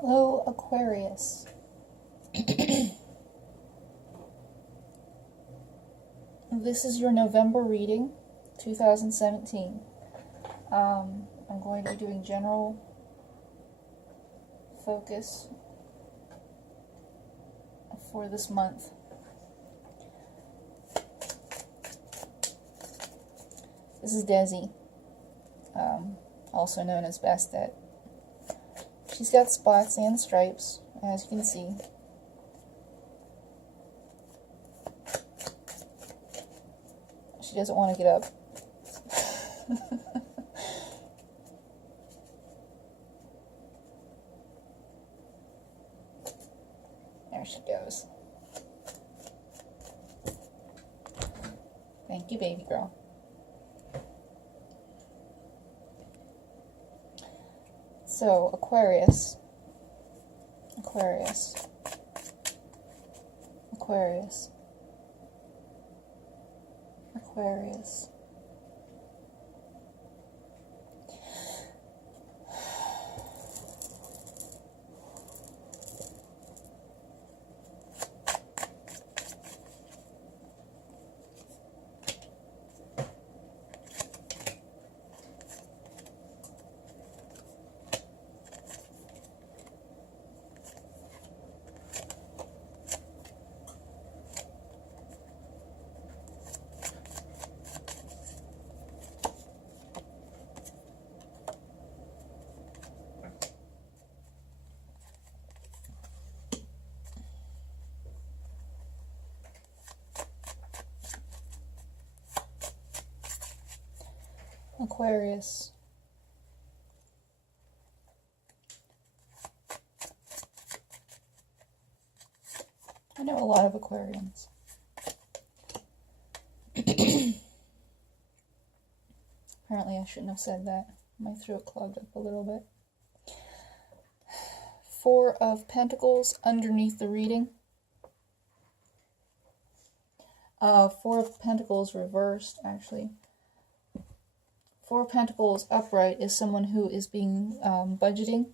Hello, Aquarius. This is your November reading, 2017. I'm going to be doing general focus for this month. This is Desi, also known as Bastet. She's got spots and stripes, as you can see. She doesn't want to get up. There she goes. Thank you, baby girl. So, Aquarius, Aquarius, Aquarius, Aquarius. Aquarius. I know a lot of Aquarians. Apparently I shouldn't have said that. My throat clogged up a little bit. Four of Pentacles underneath the reading. Four of Pentacles reversed, actually. Four of Pentacles upright is someone who is being budgeting,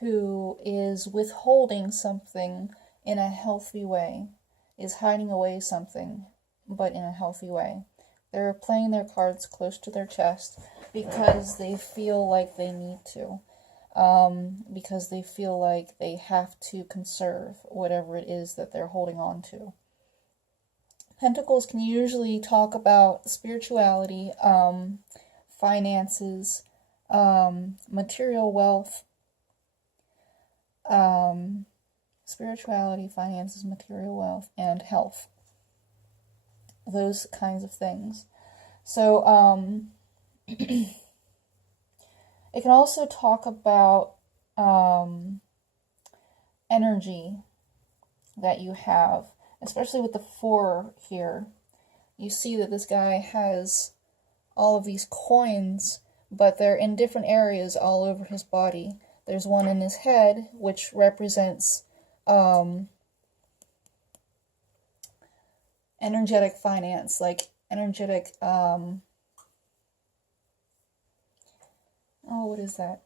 who is withholding something in a healthy way, is hiding away something, but in a healthy way. They're playing their cards close to their chest because they feel like they need to, because they feel like they have to conserve whatever it is that they're holding on to. Pentacles can usually talk about spirituality, finances, material wealth, spirituality, finances, material wealth, and health. Those kinds of things. So, it can also talk about energy that you have. Especially with the four here, you see that this guy has all of these coins, but they're in different areas all over his body. There's one in his head, which represents energetic finance, like energetic, what is that?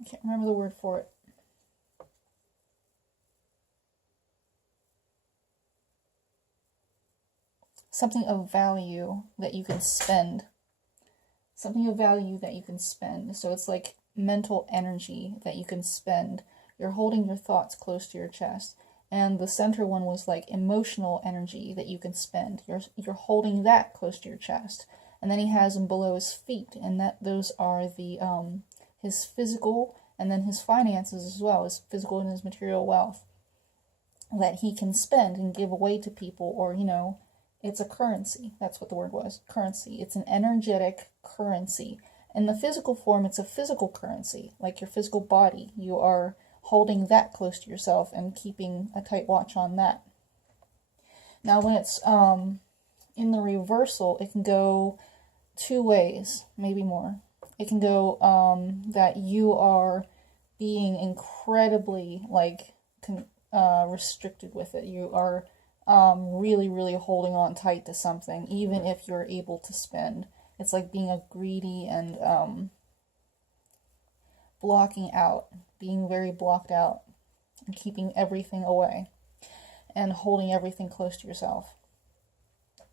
I can't remember the word for it. Something of value that you can spend. Something of value that you can spend. So it's like mental energy that you can spend. You're holding your thoughts close to your chest. And the center one was like emotional energy that you can spend. You're holding that close to your chest. And then he has them below his feet. And those are the his physical and then his finances as well. His physical and his material wealth that he can spend and give away to people, or, it's a currency. That's what the word was. Currency. It's an energetic currency. In the physical form, it's a physical currency, like your physical body. You are holding that close to yourself and keeping a tight watch on that. Now, when it's in the reversal, it can go two ways, maybe more. It can go that you are being incredibly, restricted with it. You are really, really holding on tight to something, even if you're able to spend. It's like being a greedy and blocking out being very blocked out and keeping everything away and holding everything close to yourself.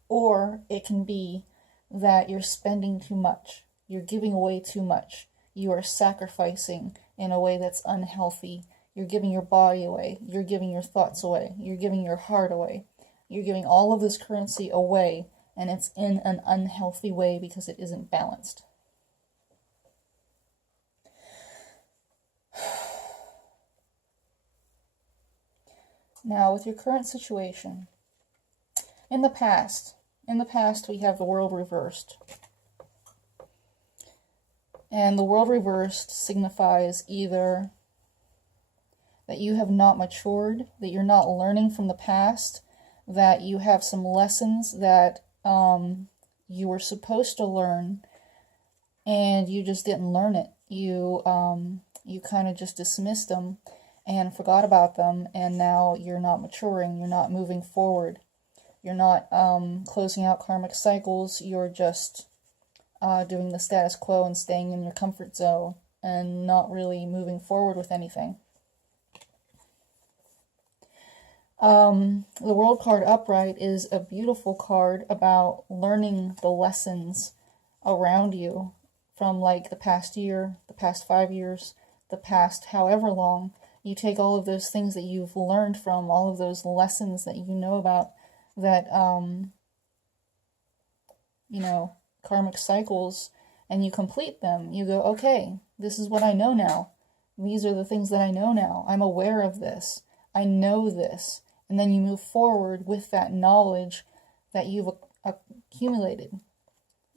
Or it can be that you're spending too much. You're giving away too much. You are sacrificing in a way that's unhealthy. You're giving your body away. You're giving your thoughts away. You're giving your heart away. You're giving all of this currency away, and it's in an unhealthy way because it isn't balanced. Now, with your current situation, in the past we have the world reversed. And the world reversed signifies either that you have not matured, that you're not learning from the past, that you have some lessons that you were supposed to learn and you just didn't learn it. You kind of just dismissed them and forgot about them, and now you're not maturing, you're not moving forward, you're not closing out karmic cycles, you're just doing the status quo and staying in your comfort zone and not really moving forward with anything. The World card upright is a beautiful card about learning the lessons around you from like the past year, the past 5 years, the past however long. You take all of those things that you've learned from, all of those lessons that you know about, that, karmic cycles, and you complete them. You go, okay, this is what I know now. These are the things that I know now. I'm aware of this. I know this. And then you move forward with that knowledge that you've accumulated.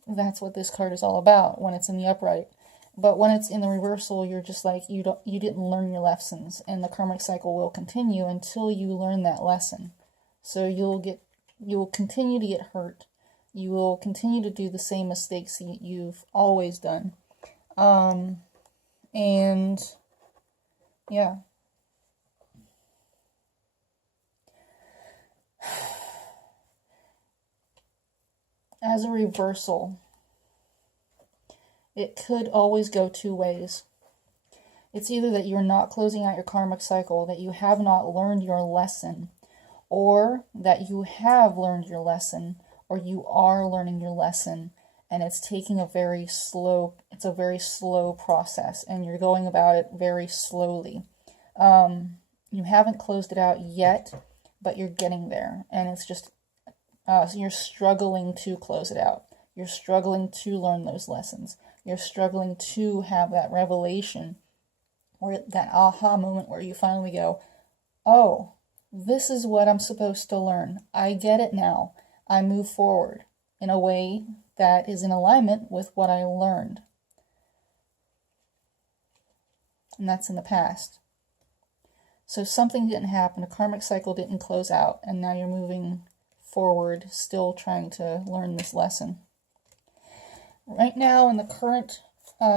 That's what this card is all about when it's in the upright. But when it's in the reversal, you're just like, you didn't learn your lessons, and the karmic cycle will continue until you learn that lesson. So you will continue to get hurt. You will continue to do the same mistakes that you've always done. And yeah. As a reversal, it could always go two ways. It's either that you're not closing out your karmic cycle, that you have not learned your lesson, or that you have learned your lesson, or you are learning your lesson, and it's taking a very slow process, and you're going about it very slowly. You haven't closed it out yet, but you're getting there, and it's just, so you're struggling to close it out. You're struggling to learn those lessons. You're struggling to have that revelation, or that aha moment where you finally go, oh, this is what I'm supposed to learn. I get it now. I move forward in a way that is in alignment with what I learned. And that's in the past. So something didn't happen. A karmic cycle didn't close out, and now you're moving forward, still trying to learn this lesson. Right now, in the current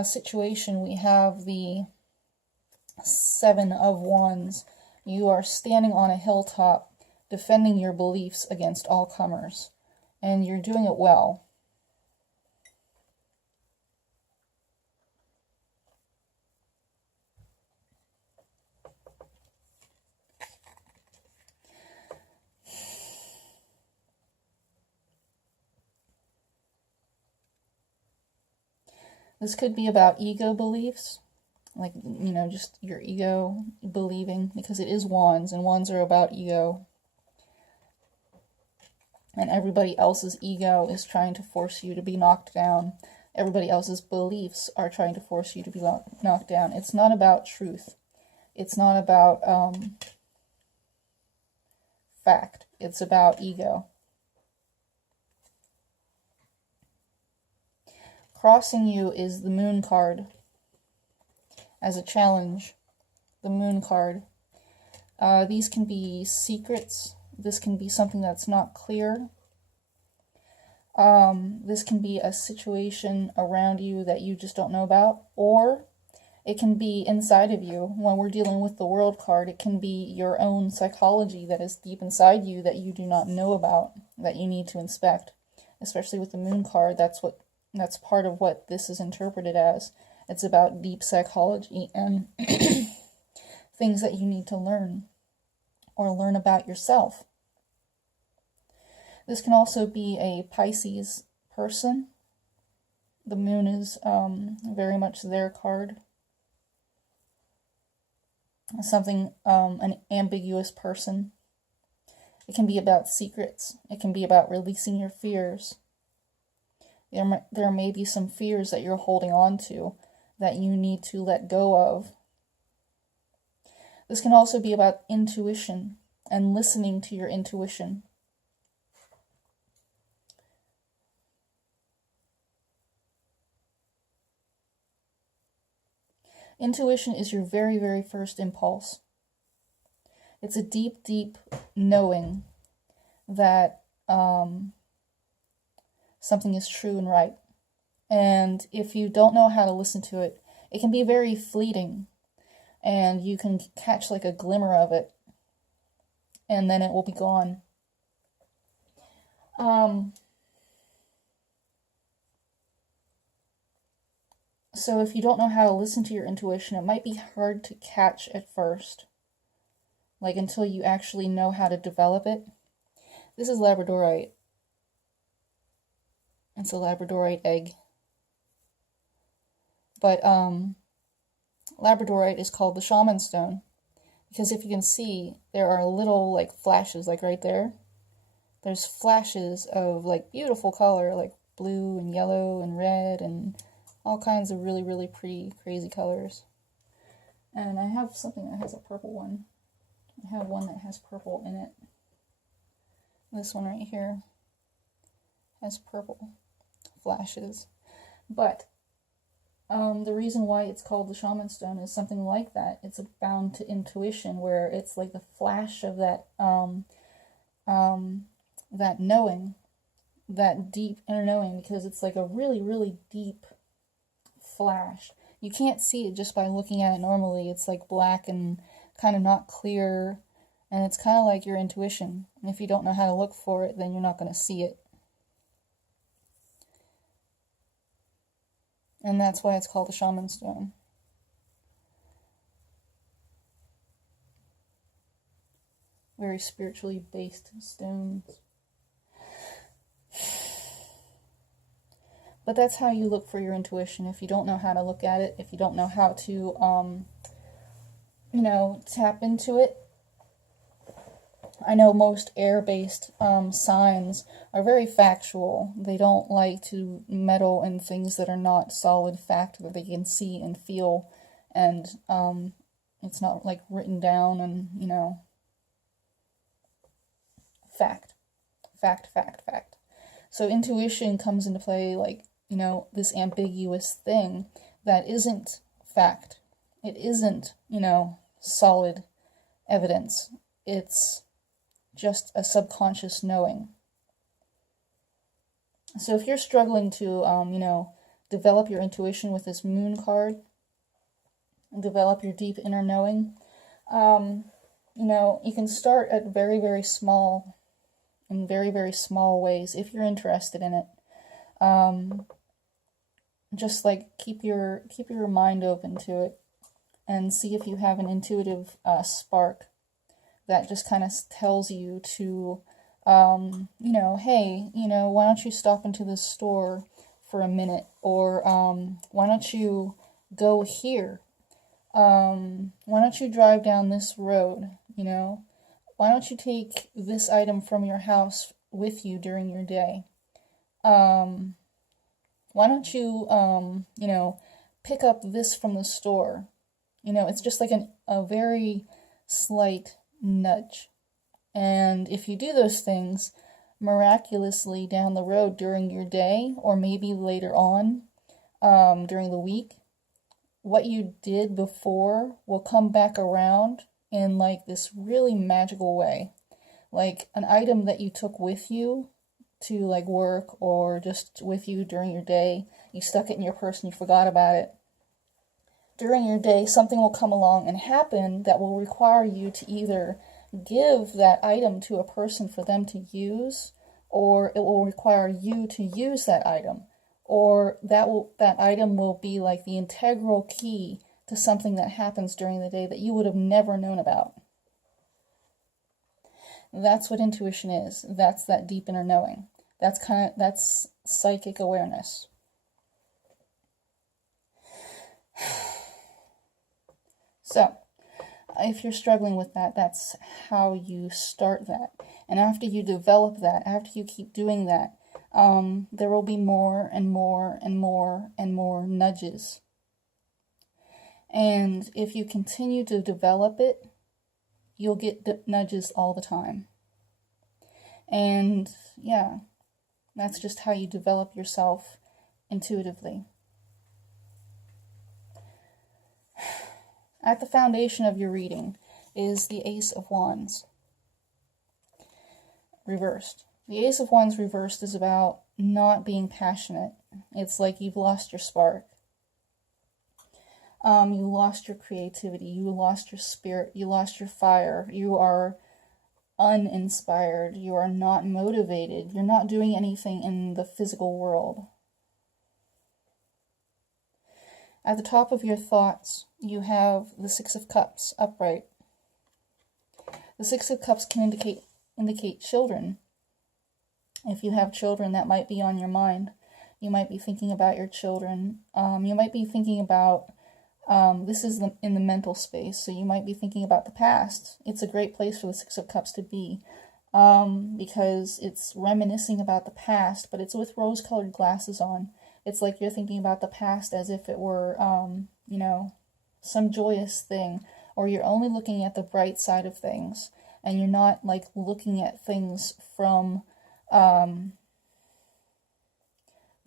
situation, we have the 7 of Wands. You are standing on a hilltop, defending your beliefs against all comers, and you're doing it well. This could be about ego beliefs, like, just your ego believing, because it is Wands, and Wands are about ego. And everybody else's ego is trying to force you to be knocked down. Everybody else's beliefs are trying to force you to be knocked down. It's not about truth. It's not about fact. It's about ego. Crossing you is the Moon card. As a challenge, the Moon card. These can be secrets. This can be something that's not clear. This can be a situation around you that you just don't know about. Or it can be inside of you. When we're dealing with the World card, it can be your own psychology that is deep inside you that you do not know about, that you need to inspect. Especially with the Moon card, that's part of what this is interpreted as. It's about deep psychology, and things that you need to learn or learn about yourself. This can also be a Pisces person. The moon is very much their card. Something, an ambiguous person. It can be about secrets. It can be about releasing your fears. There may be some fears that you're holding on to that you need to let go of. This can also be about intuition and listening to your intuition. Intuition is your very, very first impulse. It's a deep, deep knowing that something is true and right. And if you don't know how to listen to it, it can be very fleeting. And you can catch like a glimmer of it. And then it will be gone. So if you don't know how to listen to your intuition, it might be hard to catch at first. Like until you actually know how to develop it. This is Labradorite. It's a Labradorite egg. But Labradorite is called the shaman stone. Because if you can see, there are little like flashes, like right there. There's flashes of like beautiful color, like blue and yellow and red and all kinds of really, really pretty, crazy colors. And I have something that has a purple one. I have one that has purple in it. This one right here has purple flashes. But the reason why it's called the shaman stone is something like that. It's bound to intuition, where it's like the flash of that that knowing, that deep inner knowing, because it's like a really, really deep flash. You can't see it just by looking at it normally. It's like black and kind of not clear, and it's kind of like your intuition. And if you don't know how to look for it, then you're not going to see it. And that's why it's called the shaman stone. Very spiritually based stones. But that's how you look for your intuition. If you don't know how to look at it, if you don't know how to, tap into it. I know most air-based signs are very factual. They don't like to meddle in things that are not solid fact that they can see and feel, and it's not like written down and, fact. So intuition comes into play like, this ambiguous thing that isn't fact. It isn't, solid evidence. It's just a subconscious knowing. So if you're struggling to, develop your intuition with this moon card, and develop your deep inner knowing, you can start at very, very small, in very, very small ways if you're interested in it. Just like keep your mind open to it and see if you have an intuitive spark that just kind of tells you to, hey, why don't you stop into this store for a minute? Or why don't you go here? Why don't you drive down this road? Why don't you take this item from your house with you during your day? Why don't you, pick up this from the store? It's just like a very slight nudge. And if you do those things, miraculously down the road during your day, or maybe later on during the week, what you did before will come back around in like this really magical way. Like an item that you took with you to like work or just with you during your day, you stuck it in your purse and you forgot about it. During your day, something will come along and happen that will require you to either give that item to a person for them to use, or it will require you to use that item, or that item will be like the integral key to something that happens during the day that you would have never known about. That's what intuition is. That's that deep inner knowing. That's psychic awareness. So, if you're struggling with that, that's how you start that. And after you develop that, after you keep doing that, there will be more and more and more and more nudges. And if you continue to develop it, you'll get nudges all the time. And yeah, that's just how you develop yourself intuitively. At the foundation of your reading is the Ace of Wands reversed. The Ace of Wands reversed is about not being passionate. It's like you've lost your spark. You lost your creativity. You lost your spirit. You lost your fire. You are uninspired. You are not motivated. You're not doing anything in the physical world. At the top of your thoughts, you have the Six of Cups upright. The Six of Cups can indicate children. If you have children, that might be on your mind. You might be thinking about your children. You might be thinking about, this is in the mental space, so you might be thinking about the past. It's a great place for the Six of Cups to be, because it's reminiscing about the past, but it's with rose-colored glasses on. It's like you're thinking about the past as if it were, some joyous thing, or you're only looking at the bright side of things, and you're not, like, looking at things from the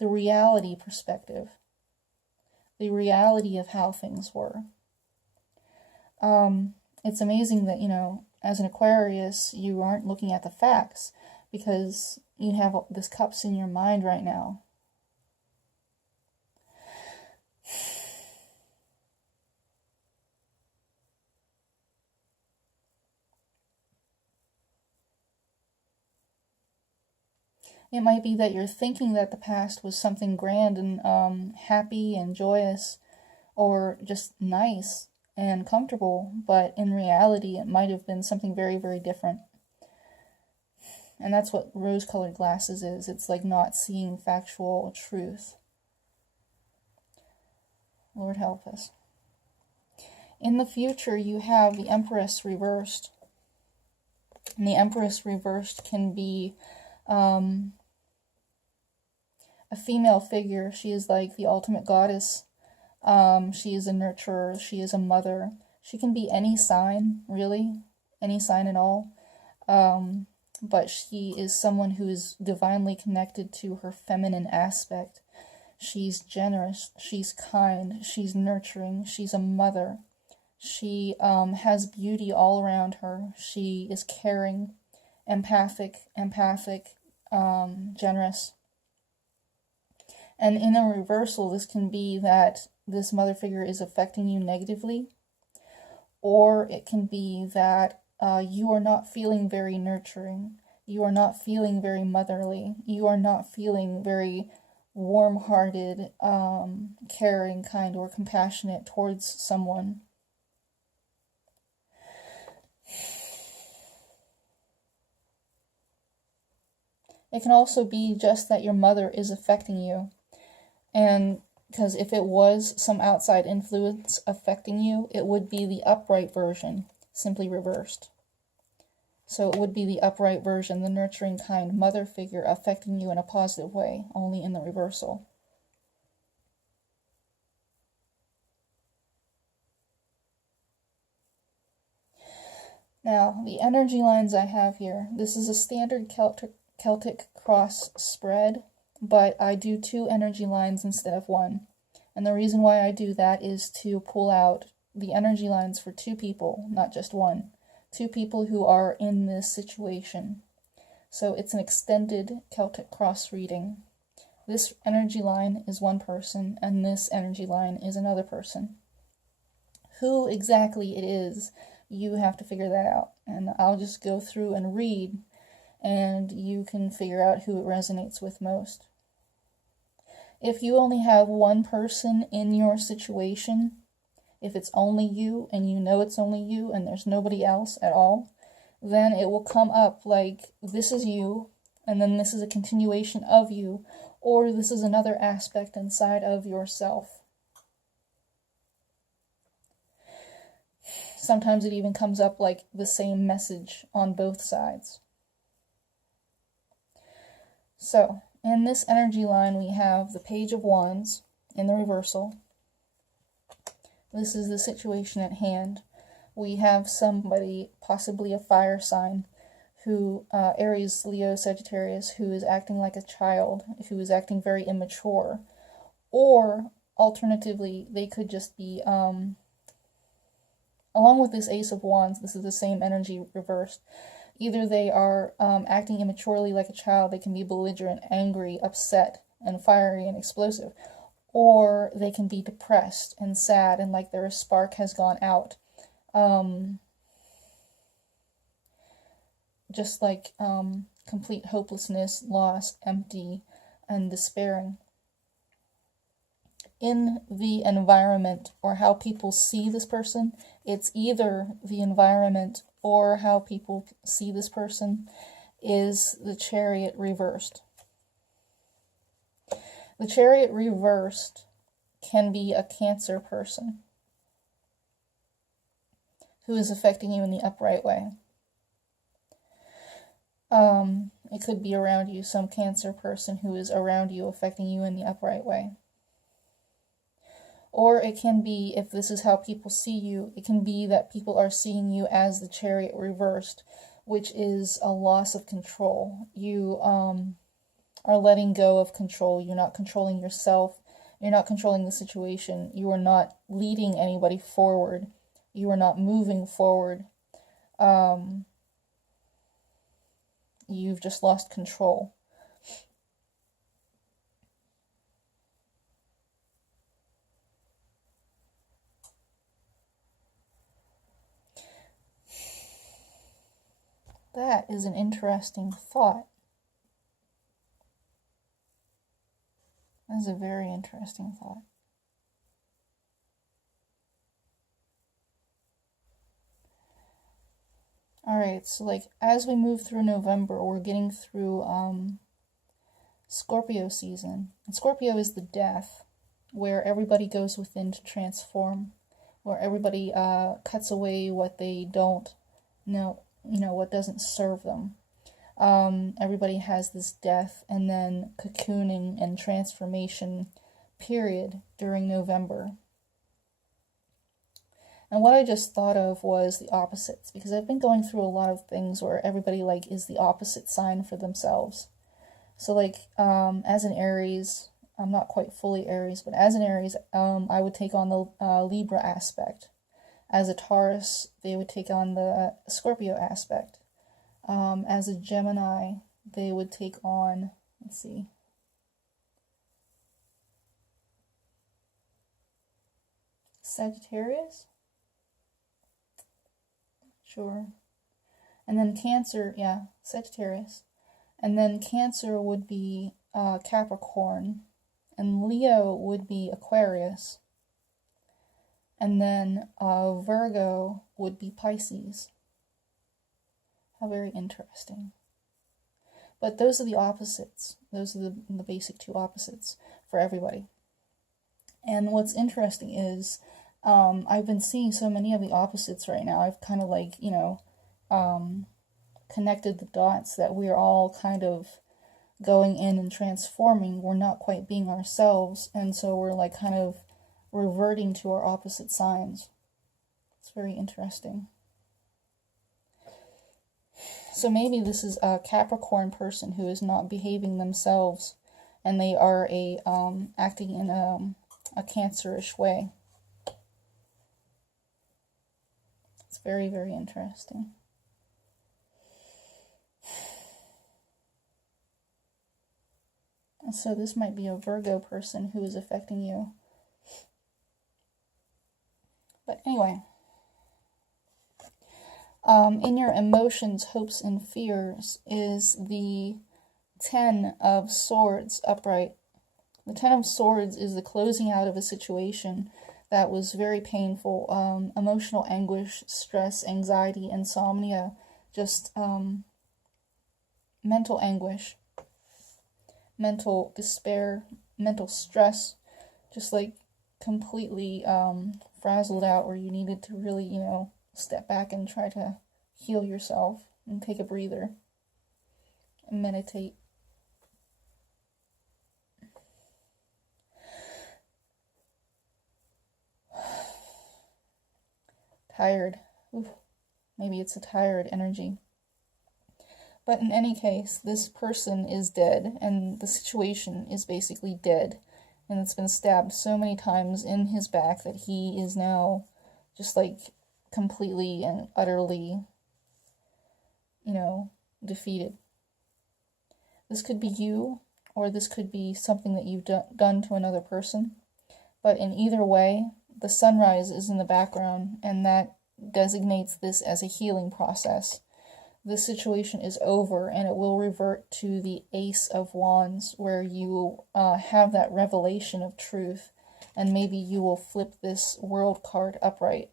reality perspective, the reality of how things were. It's amazing that, as an Aquarius, you aren't looking at the facts, because you have this cups in your mind right now. It might be that you're thinking that the past was something grand and happy and joyous, or just nice and comfortable, but in reality it might have been something very, very different. And that's what rose-colored glasses is. It's like not seeing factual truth. Lord help us. In the future, you have the Empress reversed. And the Empress reversed can be a female figure. She is like the ultimate goddess. She is a nurturer. She is a mother. She can be any sign, really. Any sign at all. But she is someone who is divinely connected to her feminine aspect. She's generous. She's kind. She's nurturing. She's a mother. She has beauty all around her. She is caring, empathic, generous. And in a reversal, this can be that this mother figure is affecting you negatively, or it can be that you are not feeling very nurturing. You are not feeling very motherly. You are not feeling very warm-hearted, caring, kind, or compassionate towards someone. It can also be just that your mother is affecting you. And because if it was some outside influence affecting you, it would be the upright version, simply reversed. So it would be the upright version, the nurturing, kind mother figure affecting you in a positive way, only in the reversal. Now, the energy lines I have here, this is a standard Celtic cross spread, but I do 2 energy lines instead of 1. And the reason why I do that is to pull out the energy lines for 2 people, not just 1. 2 people who are in this situation. So it's an extended Celtic cross reading. This energy line is one person, and this energy line is another person. Who exactly it is, you have to figure that out. And I'll just go through and read, and you can figure out who it resonates with most. If you only have one person in your situation, if it's only you and you know it's only you and there's nobody else at all, then it will come up like this is you, and then this is a continuation of you, or this is another aspect inside of yourself. Sometimes it even comes up like the same message on both sides. So, in this energy line, we have the Page of Wands in the reversal. This is the situation at hand. We have somebody, possibly a fire sign, who, Aries, Leo, Sagittarius, who is acting like a child, who is acting very immature. Or, alternatively, they could just be, along with this Ace of Wands, this is the same energy reversed. Either they are acting immaturely like a child, they can be belligerent, angry, upset, and fiery and explosive. Or they can be depressed and sad and like their spark has gone out. Just like complete hopelessness, loss, empty, and despairing. In the environment or how people see this person, it's either the environment or how people see this person is the Chariot reversed. The Chariot reversed can be a Cancer person who is affecting you in the upright way. It could be around you, some Cancer person who is around you affecting you in the upright way. Or it can be, if this is how people see you, it can be that people are seeing you as the Chariot reversed, which is a loss of control. You are letting go of control. You're not controlling yourself. You're not controlling the situation. You are not leading anybody forward. You are not moving forward. You've just lost control. That is an interesting thought. That is a very interesting thought. Alright, so like as we move through November, we're getting through Scorpio season. And Scorpio is the death, where everybody goes within to transform, where everybody cuts away what they don't know, what doesn't serve them. Everybody has this death and then cocooning and transformation period during November. And what I just thought of was the opposites, because I've been going through a lot of things where everybody like is the opposite sign for themselves. So like as an Aries, I'm not quite fully Aries, but as an Aries, I would take on the Libra aspect. As a Taurus, they would take on the Scorpio aspect. As a Gemini, they would take on, let's see, Sagittarius? Sure. And then Cancer, yeah, Sagittarius. And then Cancer would be Capricorn. And Leo would be Aquarius. And then Virgo would be Pisces. How very interesting. But those are the opposites. Those are the basic two opposites for everybody. And what's interesting is I've been seeing so many of the opposites right now. I've kind of like, connected the dots that we're all kind of going in and transforming. We're not quite being ourselves. And so we're like kind of reverting to our opposite signs. It's very interesting. So maybe this is a Capricorn person who is not behaving themselves, and they are acting in a Cancerish way. It's very, very interesting. And so this might be a Virgo person who is affecting you. But anyway. In your emotions, hopes, and fears is the 10 of Swords upright. The 10 of Swords is the closing out of a situation, that was very painful. Emotional anguish, stress, anxiety, insomnia, just mental anguish, mental despair, mental stress, just like completely frazzled out, where you needed to really, step back and try to heal yourself and take a breather and meditate. Tired. Oof. Maybe it's a tired energy. But in any case, this person is dead, and the situation is basically dead. And it's been stabbed so many times in his back that he is now just like completely and utterly, defeated. This could be you, or this could be something that you've done to another person. But in either way, the sunrise is in the background, and that designates this as a healing process. This situation is over, and it will revert to the Ace of Wands, where you have that revelation of truth, and maybe you will flip this World card upright.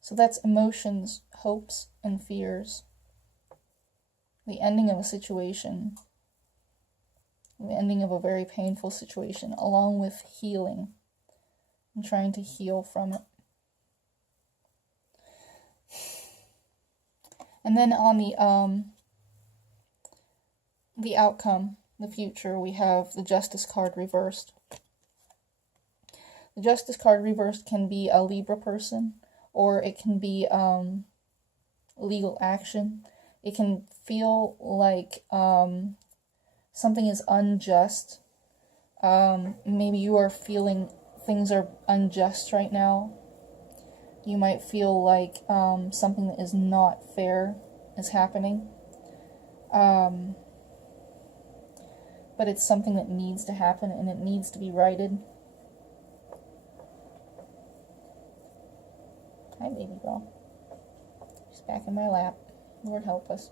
So that's emotions, hopes, and fears. The ending of a situation. The ending of a very painful situation, along with healing and trying to heal from it. And then on the outcome, the future, we have the Justice card reversed. The Justice card reversed can be a Libra person, or it can be legal action. It can feel like something is unjust. Maybe you are feeling things are unjust right now. You might feel like something that is not fair is happening. But it's something that needs to happen, and it needs to be righted. Hi, baby girl. She's back in my lap. Lord help us.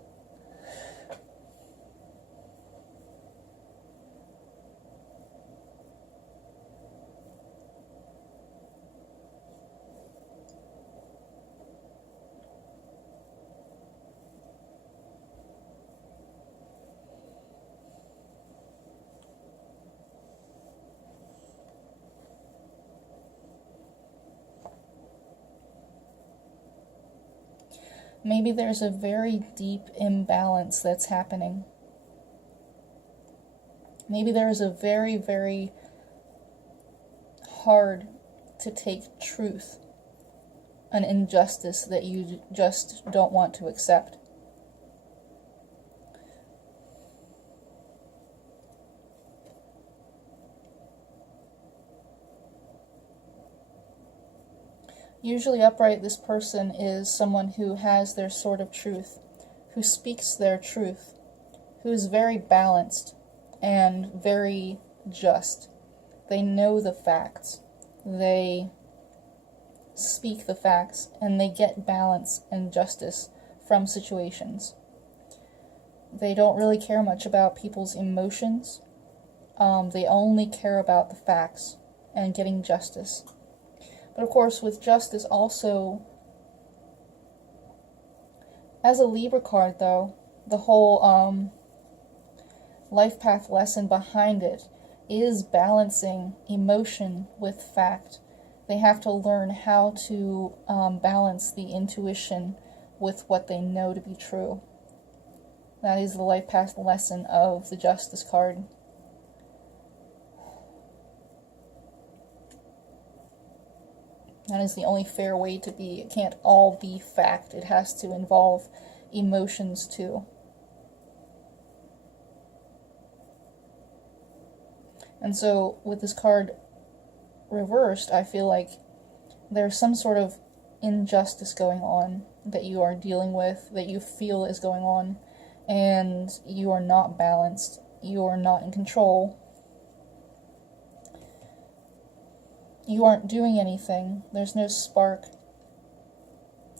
Maybe there's a very deep imbalance that's happening. Maybe there's a very, very hard to take truth, an injustice that you just don't want to accept. Usually upright, this person is someone who has their sword of truth, who speaks their truth, who is very balanced and very just. They know the facts. They speak the facts, and they get balance and justice from situations. They don't really care much about people's emotions. They only care about the facts and getting justice. But of course, with justice also, as a Libra card though, the whole life path lesson behind it is balancing emotion with fact. They have to learn how to balance the intuition with what they know to be true. That is the life path lesson of the Justice card. That is the only fair way to be. It can't all be fact. It has to involve emotions too. And so with this card reversed, I feel like there's some sort of injustice going on that you are dealing with, that you feel is going on, and you are not balanced. You are not in control. You aren't doing anything. There's no spark.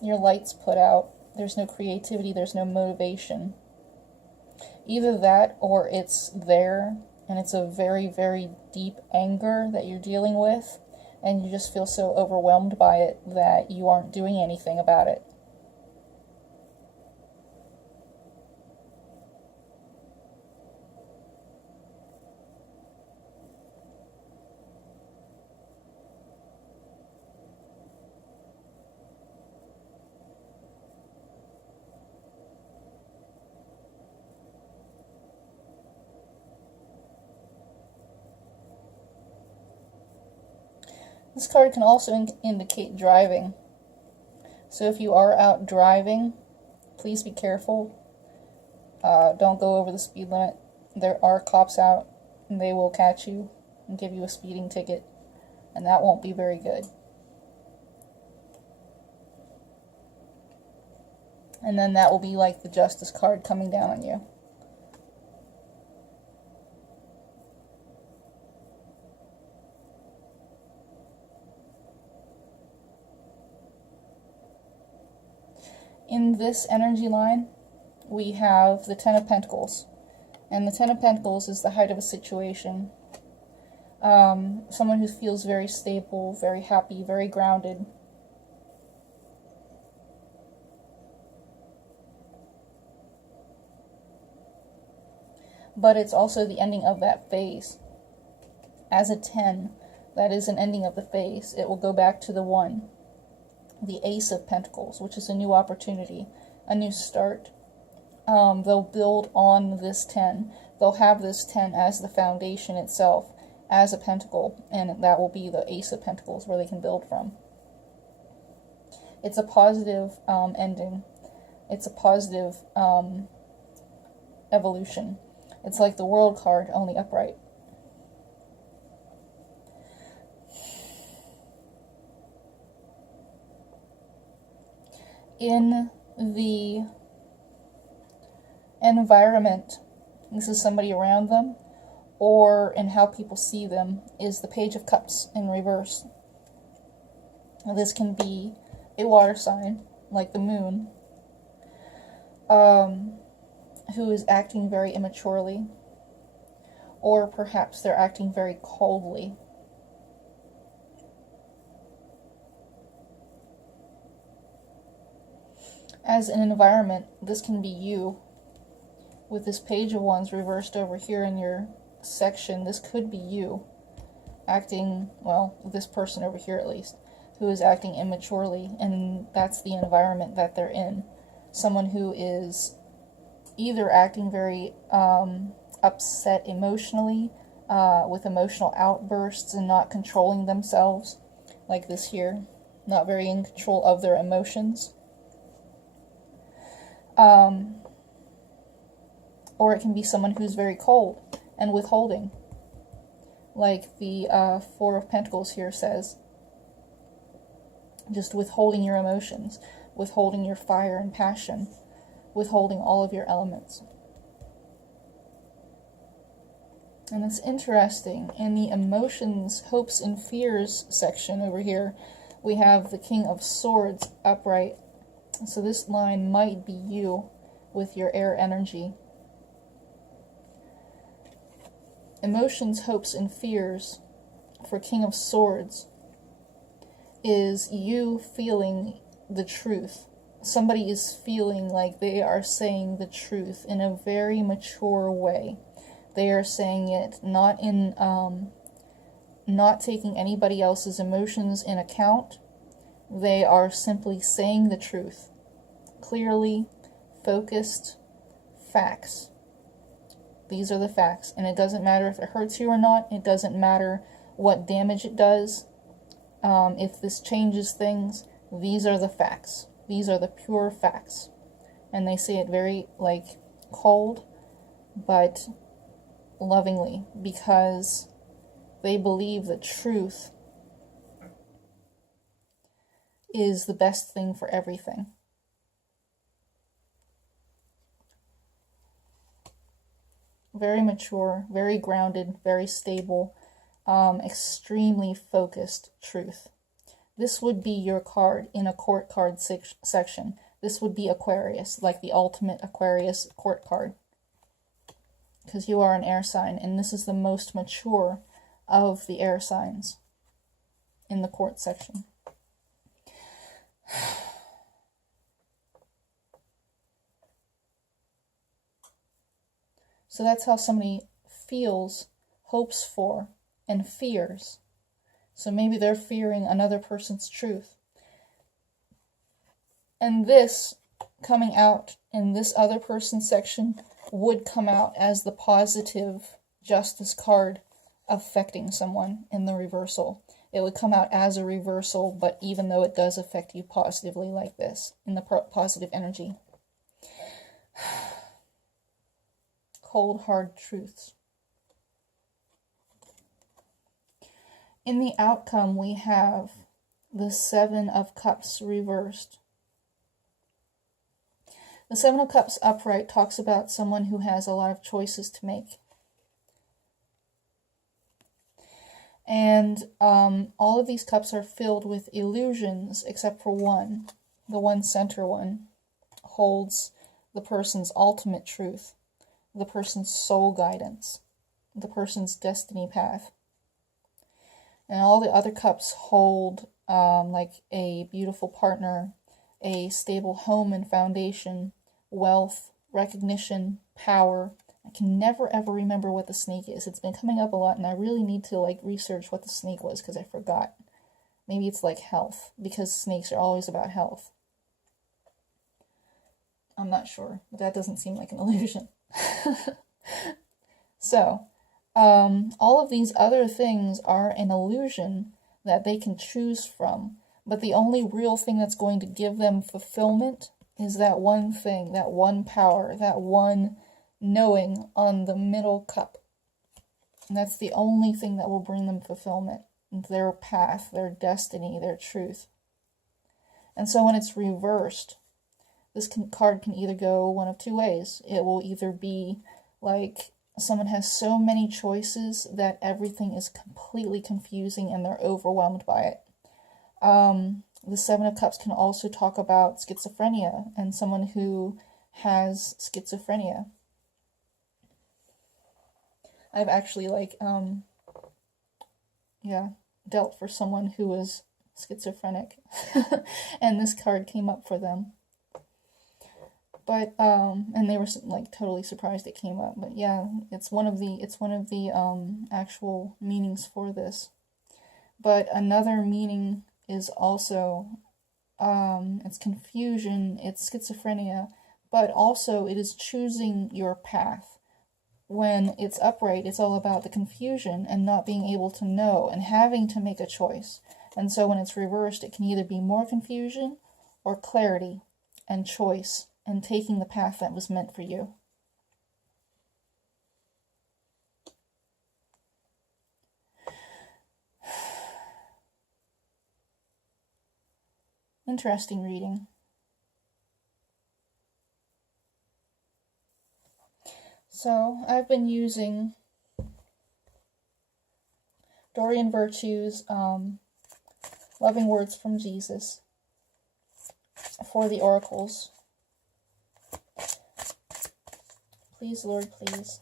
Your light's put out. There's no creativity. There's no motivation. Either that, or it's there, and it's a very, very deep anger that you're dealing with, and you just feel so overwhelmed by it that you aren't doing anything about it. This card can also indicate driving. So if you are out driving, please be careful. Don't go over the speed limit. There are cops out, and they will catch you and give you a speeding ticket, and that won't be very good. And then that will be like the Justice card coming down on you. In this energy line, we have the Ten of Pentacles. And the Ten of Pentacles is the height of a situation. Someone who feels very stable, very happy, very grounded. But it's also the ending of that phase. As a 10, that is an ending of the phase. It will go back to the 1. The Ace of Pentacles, which is a new opportunity, a new start. They'll build on this 10. They'll have this 10 as the foundation itself, as a pentacle, and that will be the Ace of Pentacles where they can build from. It's a positive ending. It's a positive evolution. It's like the World card, only upright. In the environment, this is somebody around them, or in how people see them, is the Page of Cups in reverse. Now, this can be a water sign, like the moon, who is acting very immaturely, or perhaps they're acting very coldly. As an environment, this can be you. With this Page of Wands reversed over here in your section, this could be you acting, well, this person over here at least, who is acting immaturely, and that's the environment that they're in. Someone who is either acting very upset emotionally, with emotional outbursts and not controlling themselves, like this here, not very in control of their emotions. Or it can be someone who's very cold and withholding, like the Four of Pentacles here says. Just withholding your emotions, withholding your fire and passion, withholding all of your elements. And it's interesting, in the emotions, hopes, and fears section over here, we have the King of Swords upright. So this line might be you with your air energy. Emotions, hopes, and fears for King of Swords is you feeling the truth. Somebody is feeling like they are saying the truth in a very mature way. They are saying it not in, not taking anybody else's emotions in account. They are simply saying the truth. Clearly, focused, facts. These are the facts, and it doesn't matter if it hurts you or not. It doesn't matter what damage it does. If this changes things, these are the facts. These are the pure facts. And they say it very, like, cold, but lovingly, because they believe that truth is the best thing for everything. Very mature, very grounded, very stable, extremely focused truth. This would be your card in a court card section. This would be Aquarius, like the ultimate Aquarius court card. because you are an air sign, and this is the most mature of the air signs in the court section. So that's how somebody feels, hopes for, and fears. So maybe they're fearing another person's truth. And this coming out in this other person section would come out as the positive justice card affecting someone in the reversal. It would come out as a reversal, but even though it does affect you positively like this, in the positive energy. Cold, hard truths. In the outcome, we have the Seven of Cups reversed. The Seven of Cups upright talks about someone who has a lot of choices to make. And all of these cups are filled with illusions, except for one. The one center one holds the person's ultimate truth, the person's soul guidance, the person's destiny path. And all the other cups hold like a beautiful partner, a stable home and foundation, wealth, recognition, power. I can never ever remember what the snake is. It's been coming up a lot, and I really need to like research what the snake was because I forgot. Maybe it's like health, because snakes are always about health. I'm not sure, but that doesn't seem like an illusion. So, all of these other things are an illusion that they can choose from, but the only real thing that's going to give them fulfillment is that one thing, that one power, that one knowing on the middle cup. And that's the only thing that will bring them fulfillment, their path, their destiny, their truth. And so when it's reversed, this card can either go one of two ways. It will either be like someone has so many choices that everything is completely confusing and they're overwhelmed by it. The Seven of Cups can also talk about schizophrenia and someone who has schizophrenia. I've actually dealt for someone who was schizophrenic and this card came up for them. But and they were like totally surprised it came up. But yeah, it's one of the actual meanings for this. But another meaning is also it's confusion, it's schizophrenia, but also it is choosing your path. When it's upright, it's all about the confusion and not being able to know and having to make a choice. And so when it's reversed, it can either be more confusion or clarity and choice and taking the path that was meant for you. Interesting reading. So, I've been using Dorian Virtue's Loving Words from Jesus for the oracles. Please, Lord, please.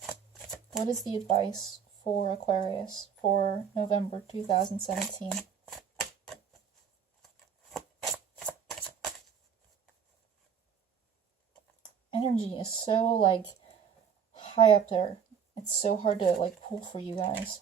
What is the advice for Aquarius for November 2017? Energy is so like high up there. It's so hard to like pull for you guys.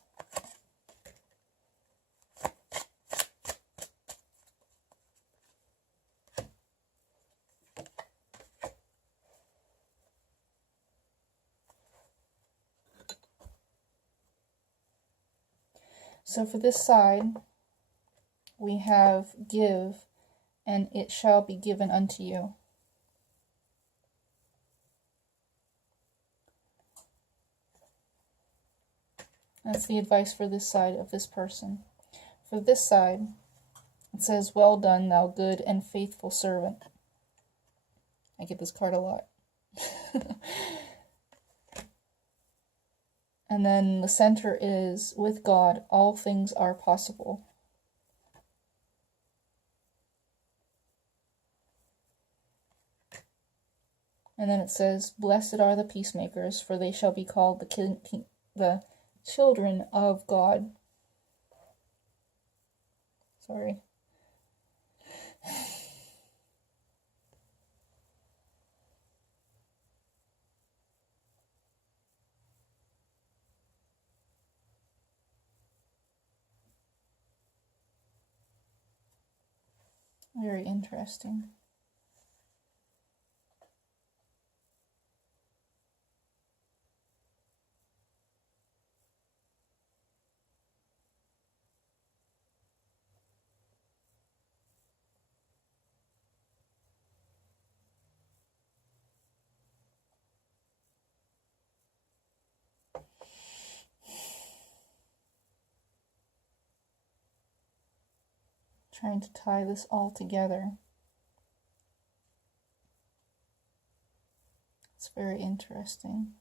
So for this side, we have give, and it shall be given unto you. That's the advice for this side of this person. For this side, it says, well done, thou good and faithful servant. I get this card a lot. And then the center is, with God, all things are possible. And then it says, "Blessed are the peacemakers, for they shall be called the children of God." Sorry. Very interesting. Trying to tie this all together. It's very interesting.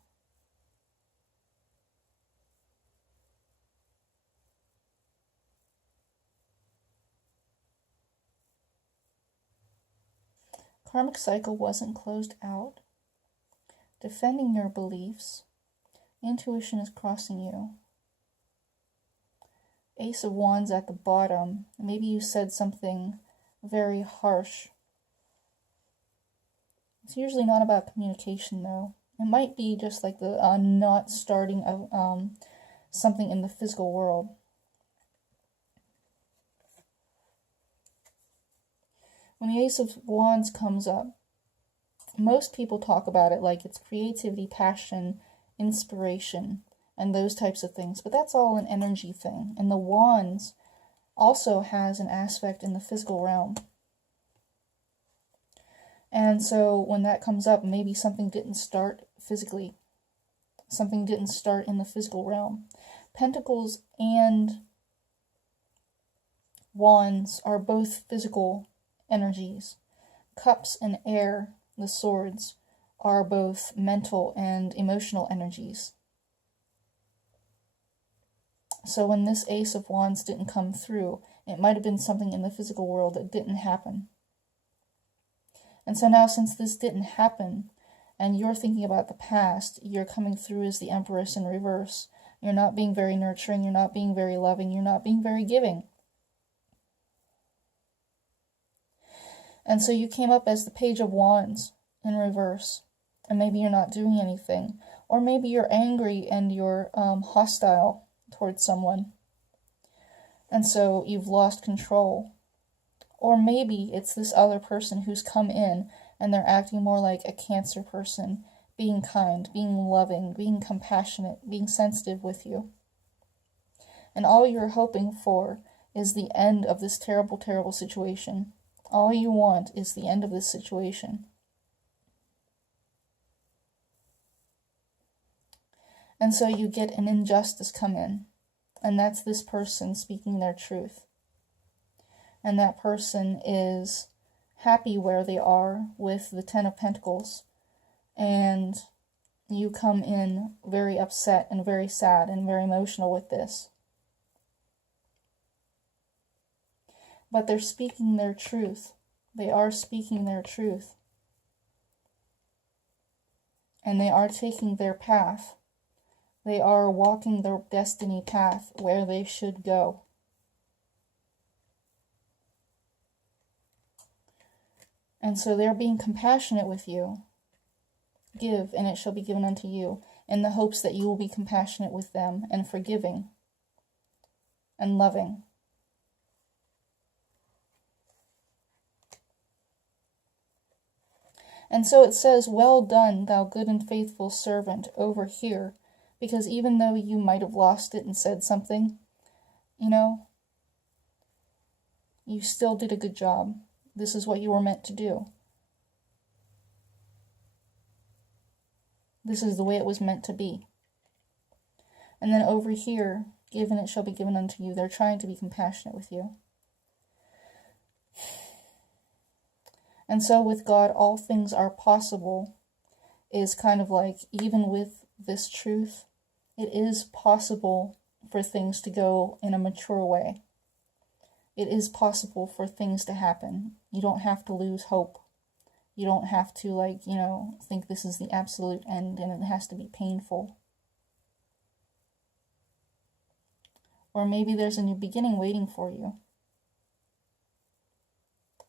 Karmic cycle wasn't closed out. Defending your beliefs. Intuition is crossing you. Ace of Wands at the bottom. Maybe you said something very harsh. It's usually not about communication, though. It might be just like the not starting of something in the physical world. When the Ace of Wands comes up, most people talk about it like it's creativity, passion, inspiration, and those types of things. But that's all an energy thing. And the Wands also has an aspect in the physical realm. And so when that comes up, maybe something didn't start physically. Something didn't start in the physical realm. Pentacles and Wands are both physical energies. Cups and air, the swords, are both mental and emotional energies. So when this Ace of Wands didn't come through, it might have been something in the physical world that didn't happen. And so now, since this didn't happen, and you're thinking about the past, you're coming through as the Empress in reverse. You're not being very nurturing, you're not being very loving, you're not being very giving. And so you came up as the Page of Wands in reverse. And maybe you're not doing anything. Or maybe you're angry and you're hostile towards someone. And so you've lost control. Or maybe it's this other person who's come in and they're acting more like a Cancer person, being kind, being loving, being compassionate, being sensitive with you. And all you're hoping for is the end of this terrible, terrible situation. All you want is the end of this situation. And so you get an injustice come in, and that's this person speaking their truth. And that person is happy where they are with the Ten of Pentacles. And you come in very upset and very sad and very emotional with this. But they're speaking their truth. They are speaking their truth. And they are taking their path. They are walking their destiny path where they should go. And so they're being compassionate with you. Give, and it shall be given unto you, in the hopes that you will be compassionate with them and forgiving and loving. And so it says, "Well done, thou good and faithful servant," over here, because even though you might have lost it and said something, you still did a good job. This is what you were meant to do. This is the way it was meant to be. And then over here, "Give, and it shall be given unto you." They're trying to be compassionate with you. And so with God, all things are possible is kind of like, even with this truth, it is possible for things to go in a mature way. It is possible for things to happen. You don't have to lose hope. You don't have to, like, think this is the absolute end and it has to be painful. Or maybe there's a new beginning waiting for you.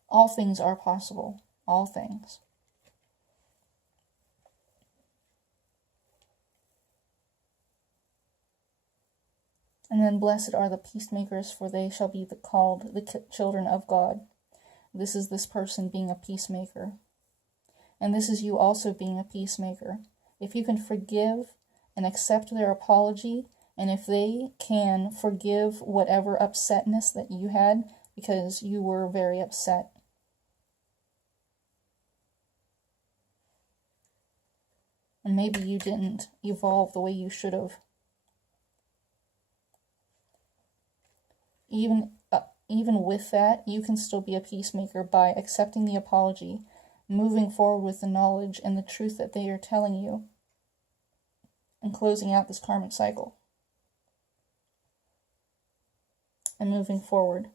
All things are possible. All things. And then, blessed are the peacemakers, for they shall be called the children of God. This is this person being a peacemaker. And this is you also being a peacemaker. If you can forgive and accept their apology, and if they can forgive whatever upsetness that you had, because you were very upset. And maybe you didn't evolve the way you should have. Even with that, you can still be a peacemaker by accepting the apology, moving forward with the knowledge and the truth that they are telling you, and closing out this karmic cycle. And moving forward.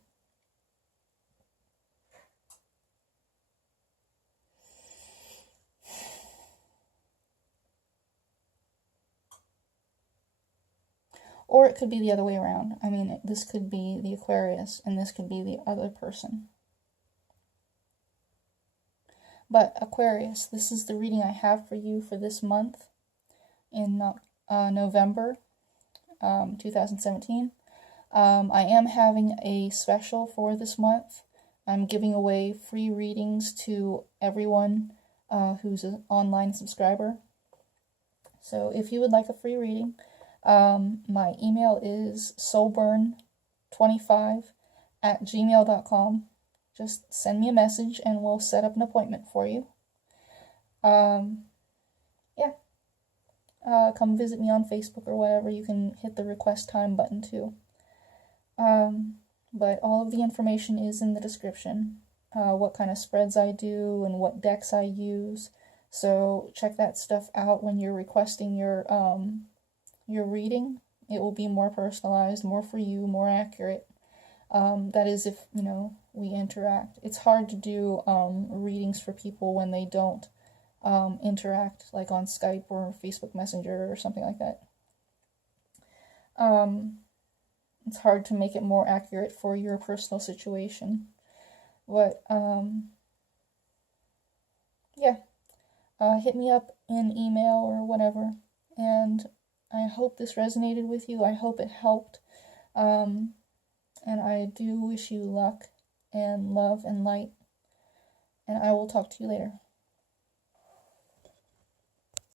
Or it could be the other way around. I mean, this could be the Aquarius, and this could be the other person. But Aquarius, this is the reading I have for you for this month in November 2017. I am having a special for this month. I'm giving away free readings to everyone who's an online subscriber. So if you would like a free reading, my email is soulburn25@gmail.com. Just send me a message and we'll set up an appointment for you. Come visit me on Facebook or whatever. You can hit the request time button too. But all of the information is in the description. What kind of spreads I do and what decks I use. So check that stuff out when you're requesting your reading. It will be more personalized, more for you, more accurate. That is if, we interact. It's hard to do readings for people when they don't interact, like on Skype or Facebook Messenger or something like that. It's hard to make it more accurate for your personal situation. But, hit me up in email or whatever. And I hope this resonated with you. I hope it helped. And I do wish you luck and love and light. And I will talk to you later.